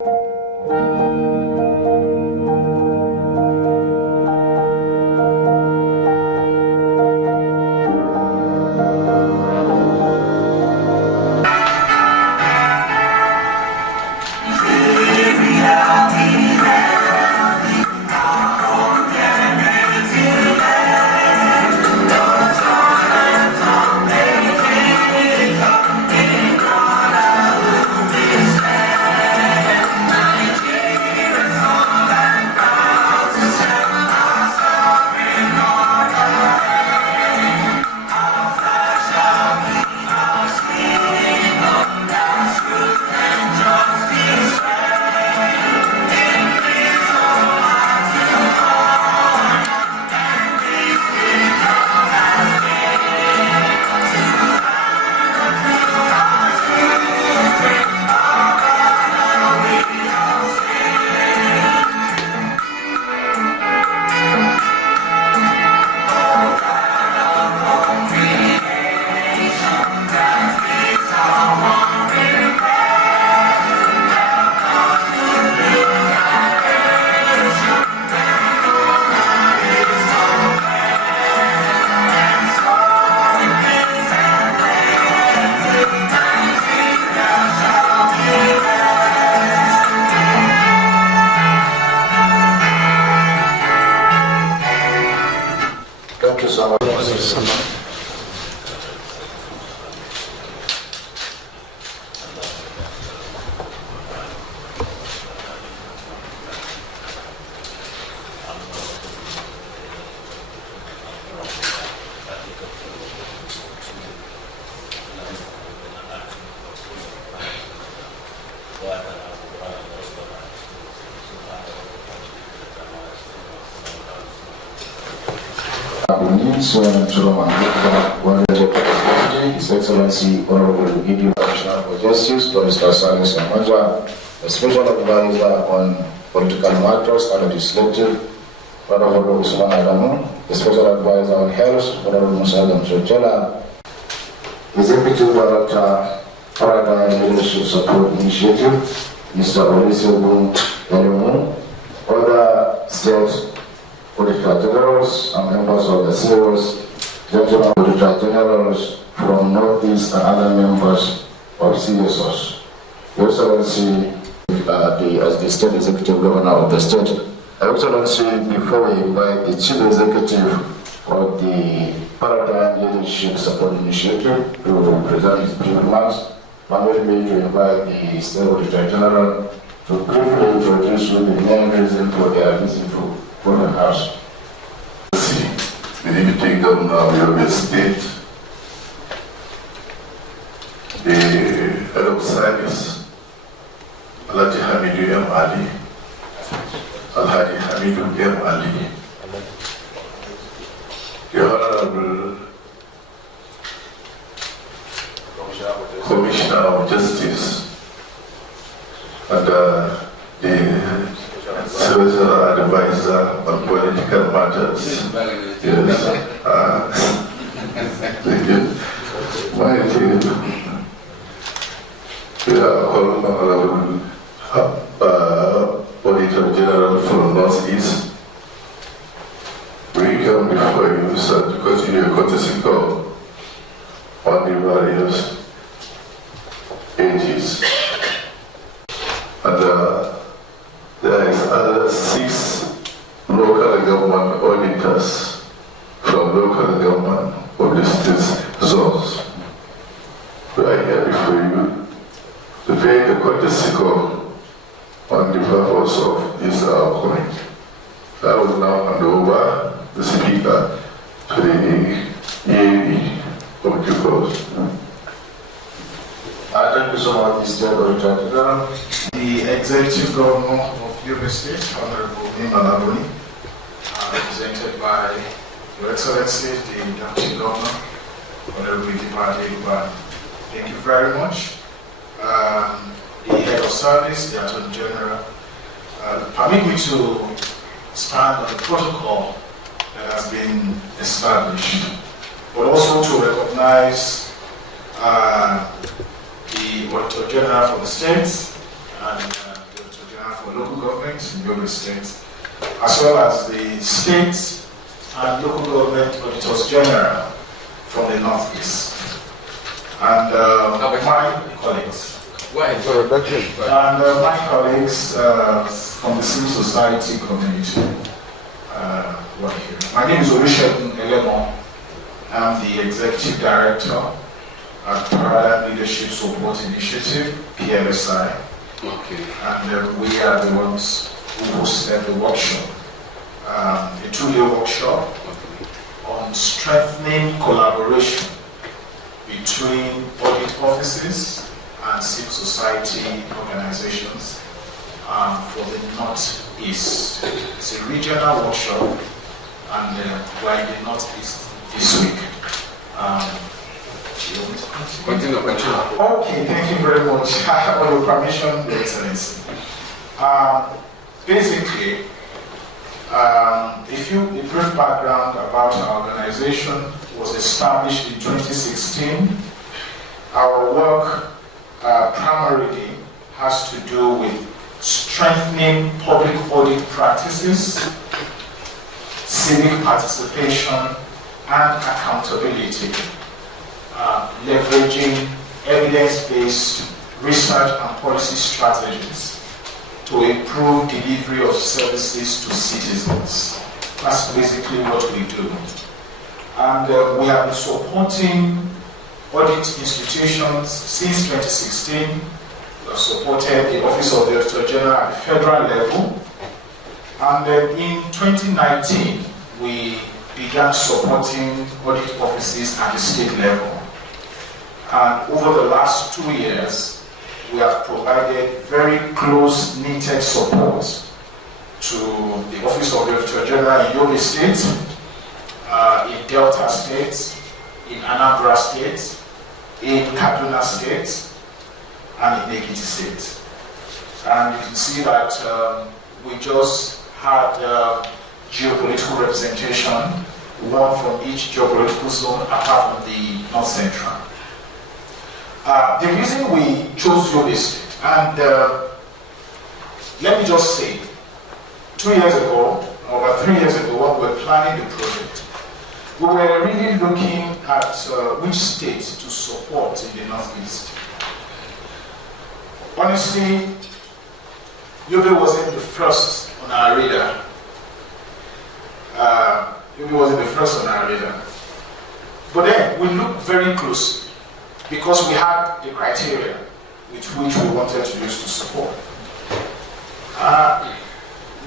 Thank you so much. His Excellency Honorable Gideon Commissioner for Justice, Mr. SAI-CSO, the Special Advisor on Political Matters and Legislative, Honorable Usman Adamu, the Special Advisor on Health, Honorable Musa Gamsojela, Executive Director, Paradigm Leadership Support Initiative, Mr. Olusegun Elemu, other state Auditor Generals and members of the CEOs, General Auditor Generals from Northeast and other members of CSOs. Your Excellency, as the State Executive Governor of the state, Your Excellency, before we invite the Chief Executive of the Paradigm Leadership Support Initiative to present his brief remarks, permit me to invite the State Auditor General to briefly introduce you the main reason for their visit to Golden House. The Deputy Governor of Yobe State, the Head of Service, Alhaji Hamidu M. Ali, Alhaji Hamidu M. Ali, the Honorable Commissioner of Justice, and the Special Advisor on Political Matters. Yes. Thank you. My team. We are Honorable Auditor General from Northeast. We come before you, sir, to continue a courtesy call on the various ages. And there is other 6 local government auditors from local government of the state zones. We are here before you to pay the courtesy call on the purpose of this point. I will now hand over the speaker to the EAB of the course. Thank you so much, Mr. Auditor. The Executive Governor of Yobe State, Honorable Imbalaboni, represented by Your Excellency, the Deputy Governor, Honorable Dipati. Thank you very much. The Head of Service, the Attorney General, permit me to stand on the protocol that has been established, but also to recognize the Auditor General for the States and the government in Yobe State, as well as the state and local government auditors general from the Northeast. And my colleagues. And my colleagues from the civil society community were here. My name is Olusegun Elemo. I'm the executive director at Paradigm Leadership Support Initiative, PLSI. Okay. And we are the ones who hosted the workshop, a 2-day workshop on strengthening collaboration between audit offices and civil society organizations for the Northeast. It's a regional workshop, and we're in the Northeast this week. Continue. Okay, thank you very much. For your permission, Your Excellency. Basically, a brief background about our organization was established in 2016. Our work primarily has to do with strengthening public audit practices, civic participation, and accountability, leveraging evidence-based research and policy strategies to improve delivery of services to citizens. That's basically what we do. And we have been supporting audit institutions since 2016. We have supported the Office of the Auditor General at the federal level. And then in 2019, we began supporting audit offices at the state level. And over the last 2 years, we have provided very close, knitted support to the Office of the Auditor General in Yobe State, in Delta State, in Anambra State, in Kaduna State, and in Ekiti State. And you can see that we just had geopolitical representation, one from each geopolitical zone apart from the North Central. The reason we chose Yobe State, and let me just say, 2 years ago, or 3 years ago, when we were planning the project, we were really looking at which state to support in the Northeast. Honestly, Yobe wasn't the first on our radar. Yobe wasn't the first on our radar. But then we looked very closely because we had the criteria with which we wanted to use to support.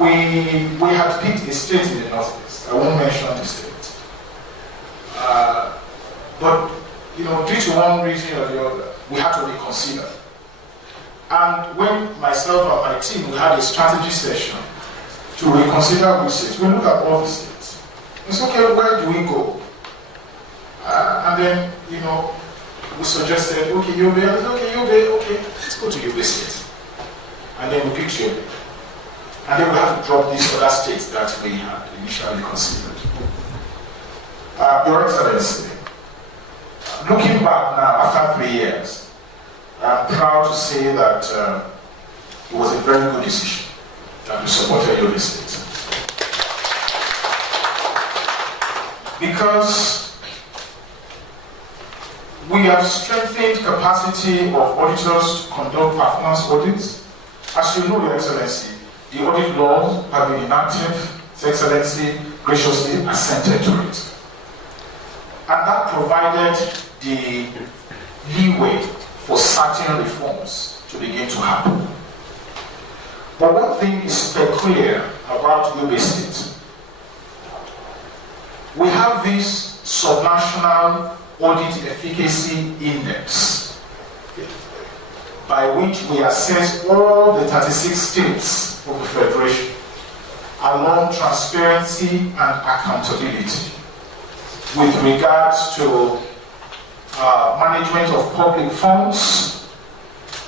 We had picked a state in the Northeast. I won't mention the state. But due to one reason or the other, we had to reconsider. And when myself and my team, we had a strategy session to reconsider which states. We look at all the states. It's okay, where do we go? And then, we suggested, okay, Yobe, okay, let's go to Yobe State. And then we picked Yobe. And then we had to drop these other states that we had initially considered. Your Excellency, looking back now, after 3 years, I'm proud to say that it was a very good decision that we supported Yobe State. Because we have strengthened capacity of auditors to conduct performance audits. As you know, Your Excellency, the audit laws have been enacted. His Excellency graciously assented to it. And that provided the leeway for certain reforms to begin to happen. But one thing is peculiar about Yobe State. We have this subnational audit efficacy index by which we assess all the 36 states of the Federation along transparency and accountability with regards to management of public funds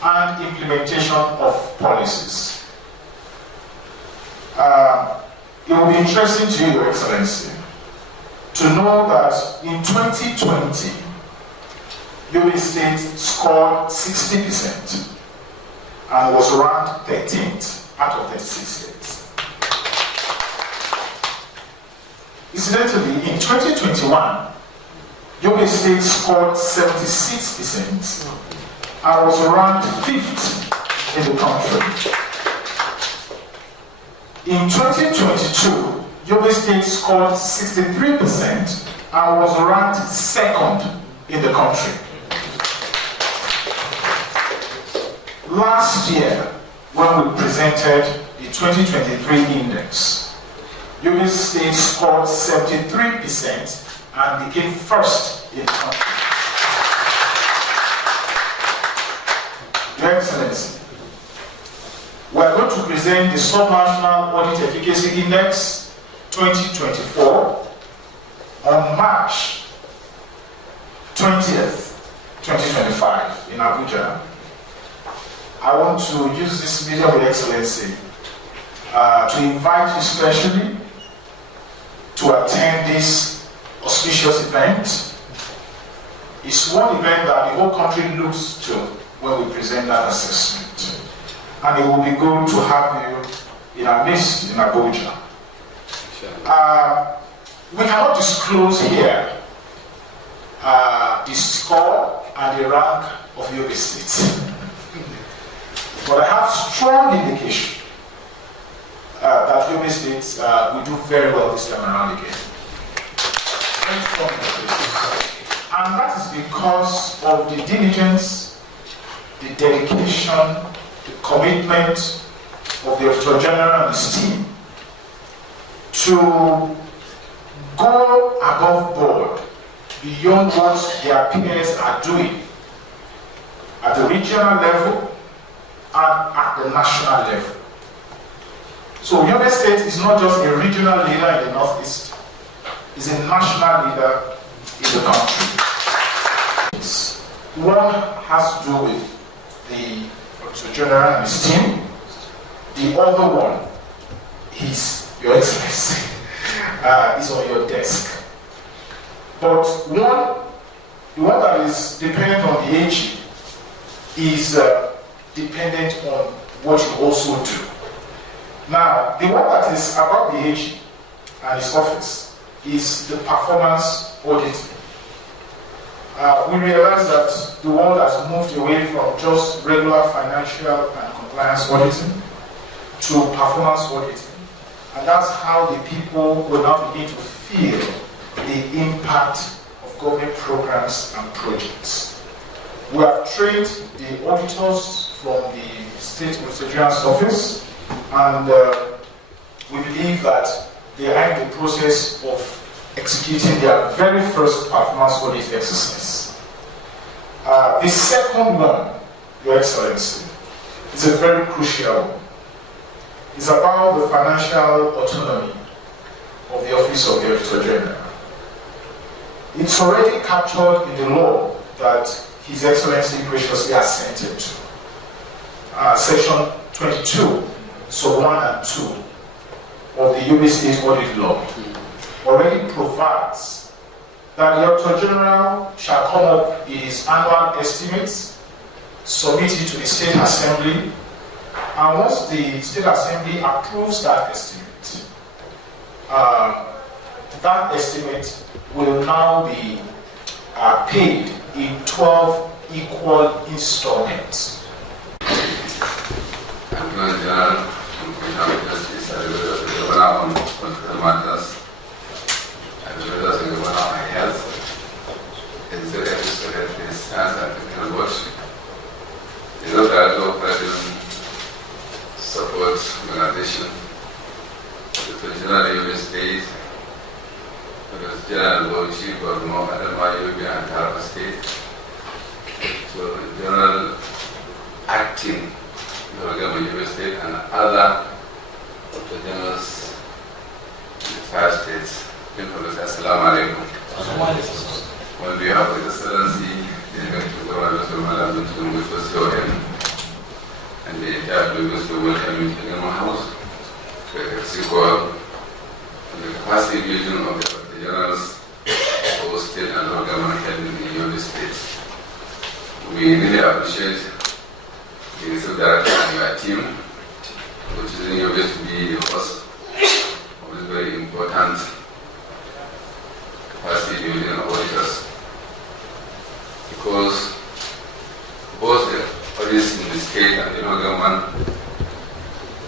and implementation of policies. It will be interesting to you, Your Excellency, to know that in 2020, Yobe State scored 60% and was ranked 13th out of 36 states. Incidentally, in 2021, Yobe State scored 76% and was ranked 5th in the country. In 2022, Yobe State scored 63% and was ranked 2nd in the country. Last year, when we presented the 2023 index, Yobe State scored 73% and became 1st in the country. Your Excellency, we are going to present the Subnational Audit Efficacy Index 2024 on March 20th, 2025 in Abuja. I want to use this medium, Your Excellency, to invite you specially to attend this auspicious event. It's one event that the whole country looks to when we present that assessment. And it will be good to have you in our midst in Abuja. We cannot disclose here the score and the rank of Yobe State. But I have strong indication that Yobe State will do very well this time around again. Very strong indication. And that is because of the diligence, the dedication, the commitment of the Auditor General and his team to go above board beyond what their peers are doing at the regional level and at the national level. So Yobe State is not just a regional leader in the Northeast, it's a national leader in the country. One has to do with the Auditor General and his team. The other one is, Your Excellency, is on your desk. But the one that is dependent on the AG is dependent on what you also do. Now, the one that is about the AG and his office is the performance auditing. We realize that the world has moved away from just regular financial and compliance auditing to performance auditing. And that's how the people will now begin to feel the impact of government programs and projects. We have trained the auditors from the State Auditor General's office, and we believe that they are in the process of executing their very first performance audit exercise. The second one, Your Excellency, is a very crucial one. It's about the financial autonomy of the Office of the Auditor General. It's already captured in the law that His Excellency graciously assented to. Section 22, so 1 and 2 of the Yobe State Audit Law already provides that the Auditor General shall come up with his annual estimates, submit it to the State Assembly, and once the State Assembly approves that estimate, that estimate will now be paid in 12 equal installments. Supports organization, the General Yobe State, the General Bauchi, Borno, Adamawa, Yobe, and Taraba State. So, General Acting, Yobe State, and other Auditor Generals in the 5 states. Assalamu alaikum. On behalf of His Excellency, the Governor and the entire Lagos to welcome you to my house, the capacity building of the generals of state and local government held in the Yobe State. We really appreciate the Executive Director and your team, which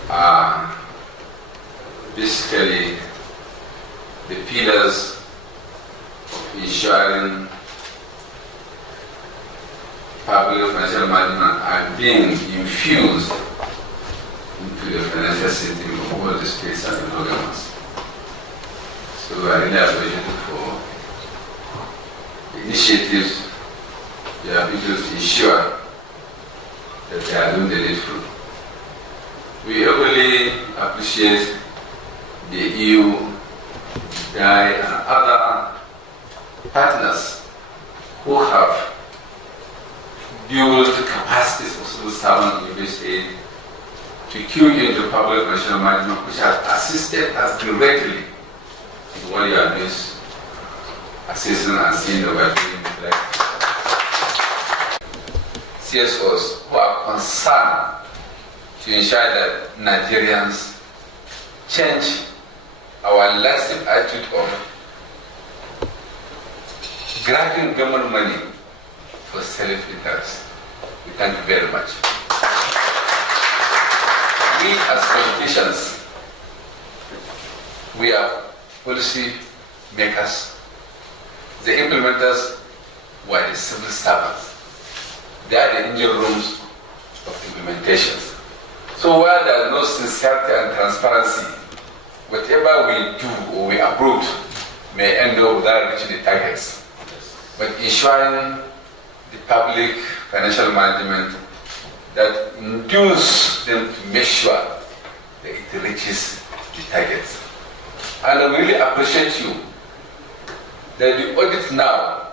are basically the pillars of ensuring public financial management are being infused into the financial system of all the states and the governments. So I really appreciate for the initiatives they are able to ensure that they are doing the needful. We really appreciate the EU, DAI, and other partners who have built capacities of civil servants in USA to queue into public financial management, which has assisted us directly in what you are doing, assisting and seeing the work doing, like CSOs who are concerned to ensure that Nigerians change our lasting attitude of grabbing government money for self-interest. We thank you very much. We as politicians, we are policy makers. The implementers were the civil servants. They are the engine rooms of implementations. So while there is no sincerity and transparency, whatever we do or we approve may end up without reaching the targets. But ensuring the public financial management that induce them to make sure that it reaches the targets. And I really appreciate you that the audits now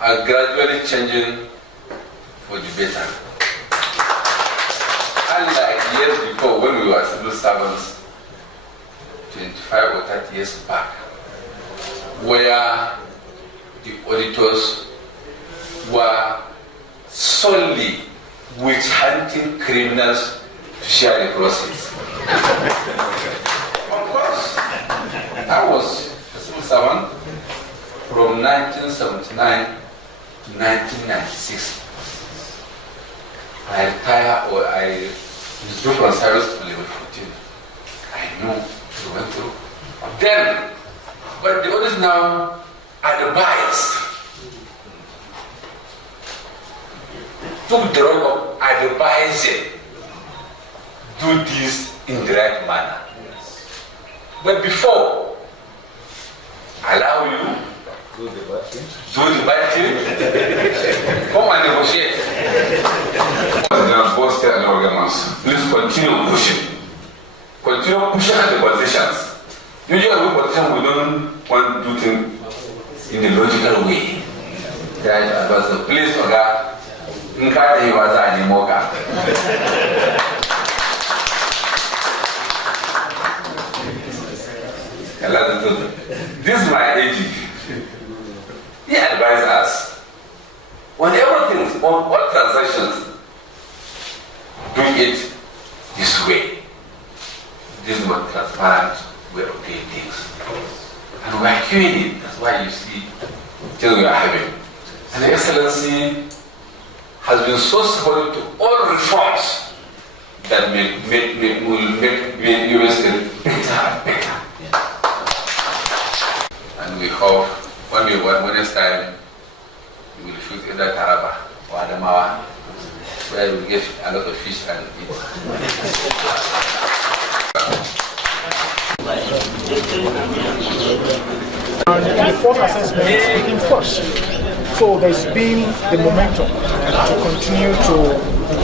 are gradually changing for the better. Unlike years before when we were civil servants, 25 or 30 years back, where the auditors were solely witch-hunting criminals to share the proceeds. Of course, I was a civil servant from 1979 to 1996. I retired or I withdrew from service to level 14. I know we went through. Then, but the others now are the biased. Took the role of advising, do this in the right manner. But before, allow you do the bad thing, come and negotiate. Both state and governments, please continue pushing. Continue pushing at the politicians. Usually we politicians, we don't want to do things in the logical way. Right? Advisor, please, Oga, nka yi ba za a nemo ka. This is my agent. He advised us on everything, on all transactions, do it this way. This is what transparent way of doing things. And we are queuing it. That's why you see till we are having. And the Excellency has been so supportive to all reforms that will make USA better and better. And we hope one next time we will shoot either Taraba or Adamawa, where we will get a lot of fish and eat. And in the first assessment, it came first. So there's been the momentum to continue to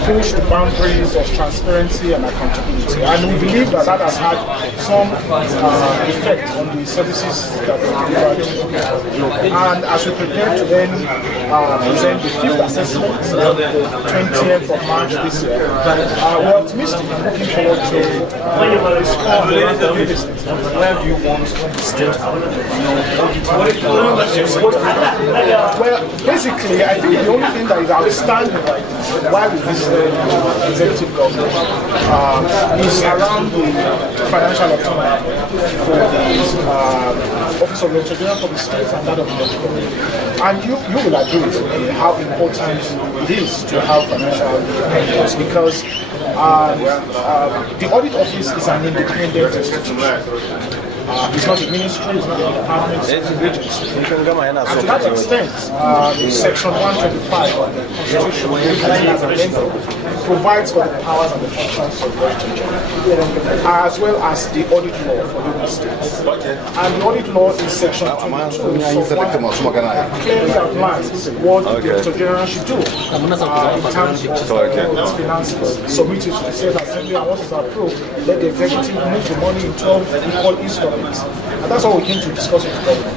push the boundaries of transparency and accountability. And we believe that that has had some effect on the services that we deliver. And as we prepare to then present the 5th assessment on the 20th of March this year, we're optimistic and looking forward to the score of the business. Where do you want to stay? Well, basically, I think the only thing that is outstanding right now, while we visit executive government, is around the financial autonomy for the Office of the Tribunal for the State and that of the local government. And you will agree with me how important it is to have financial independence, because The audit office is an independent institution. It's not a ministry, it's not a department, it's an agency. And to that extent, Section 125 of the Constitution, as amended, provides for the powers and the functions of the Auditor General, as well as the audit law for the states. And the audit law is Section 22, clearly outlines what the Auditor General should do in terms of its finances. Submit it to the State Assembly, and once it's approved, let the executive move the money in 12 equal installments. And that's what we came to discuss with the government.